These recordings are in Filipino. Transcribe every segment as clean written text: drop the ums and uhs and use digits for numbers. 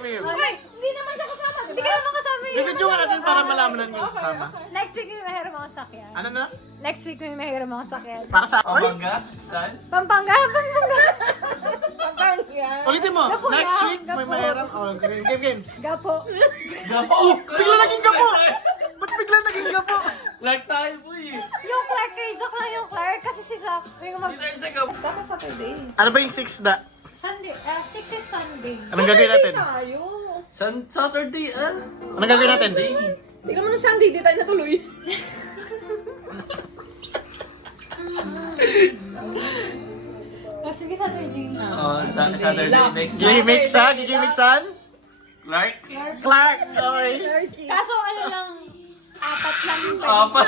game. Hindi naman siya kasama. Hindi ka naman kasama yun. Bibidyoan natin para malaman lang yung kasama. Next week may mahirap akong sakyan. Ano na? Next week may mahirap akong sakyan. Para sa... Oy! Pampanga? Saan? Pampanga. Ulitin mo! Gapo Next na, week may gapo. mahirap. Oh, game. Gapo. Gapo! Bigla naging gapo! Ba't bigla naging gapo? Like tayo po eh. Yung Clark, kay Zach lang yung Clark. Kasi si Zach, may mag... Hindi tayo sa gapo. Dapat Saturday. Ano ba yung 6 da? Sunday, 6 is Sunday. Anong gagawin natin? Tayo. Saturday ah. Anong gagawin natin? Tingnan mo na Sunday, di tayo natuloy. Oh, sige, Saturday. Saturday next week. Gigi-mixan? Gigi-mixan? Clark? Clark! Okay. Kaso ano lang, 4 lang yung Papa.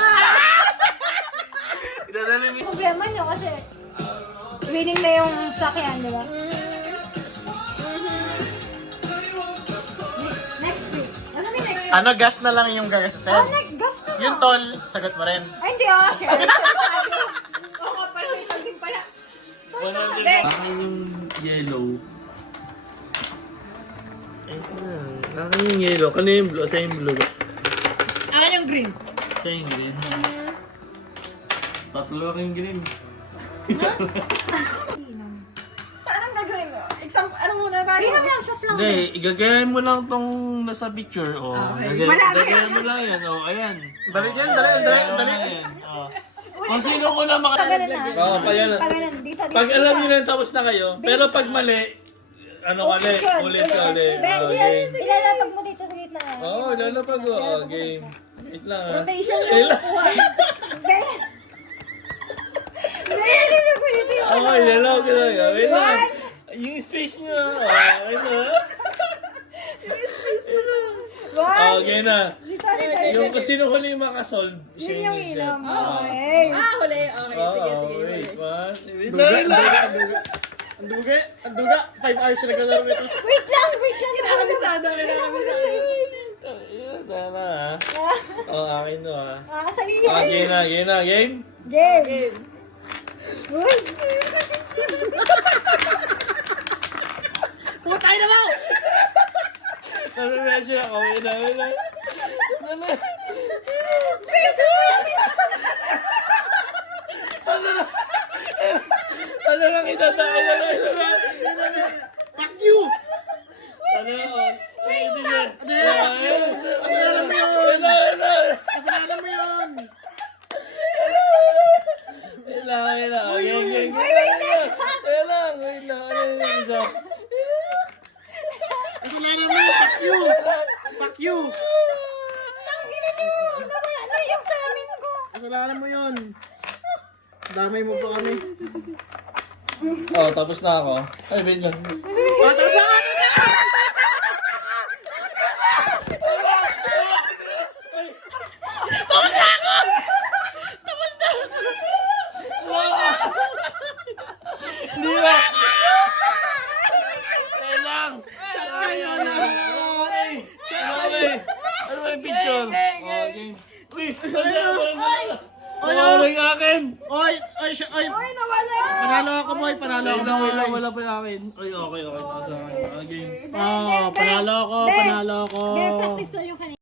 Idadala niyo. problema nyo kasi winning na yung sakyan, di ba? Next week. Ano may next week? Ano, gas na lang yung gagastusin? Gas na Yung tol, sagot mo rin. Ay, hindi share. Oo nga pala, may tol din pala. Akin yung yellow. Akin yung yellow. Kano yung blue? Sa yung blue. Akin yung green. Sa yung green. Tatlo rin green. Anong gagawin mo? Exam, ano muna tayo? Hindi lang, shot lang. Hindi, igagayin mo lang tong nasa picture. Oh, igagayin mo lang yan. Oh, ayan. Dali yan, dali. Ayan. Oh. Kung sino ko na maka... Paganan na. Oo, pa yan. Paganan, dito. Pag alam nyo na tapos na kayo, pero pag mali, ano ulit ka ulit. Oh, game. Ilalapag mo dito sa gitna. Oo, lalapag ko. Oh, game. Wait lang. Rotation Wait lang lang. kuha. Ilalapag mo dito. Oo, ilalapag ko lang. Wait lang. Yung space nyo. Wait lang. One. Okay na. Dito. Yung kung sino ko na yung makasolve, Yun siya yung yung ilaw set. mo. Okay. Huli. Okay, sige. Wait, one. Wait Duga, lang. Ang duga. 5 hours siya naglalaro ito. Wait lang. Kinakabisado. Tama ha. Oh, akin to ha. Sige. Okay na, game. Game. Uy. Pumatay na mo! Nare-measure ako. Wait lang. Ano lang itatakin na lang. Fuck you! Ano lang, oh. Wait lang. Kasalanan mo yun! Kasalanan mo yun! Wait lang. Game. Wait lang. Kasalanan mo! Fuck you! Fuck you! Ano yung salamin ko? Kasalanan mo yun! Damay mo pa kami. Oh, tapos na ako. Ay, wait lang. Tapos na nga! Hindi ba? Kaya lang. Okay. Ano ba yung picture? Okay. Uy, kasi ako lang. Wala yung akin. Oy! Nawala! Panalo ako, boy! Panalo ako, boy! Wala pa yung akin. Uy, okay. Nasa akin. Game. Panalo ako! May practice lang yung kanina.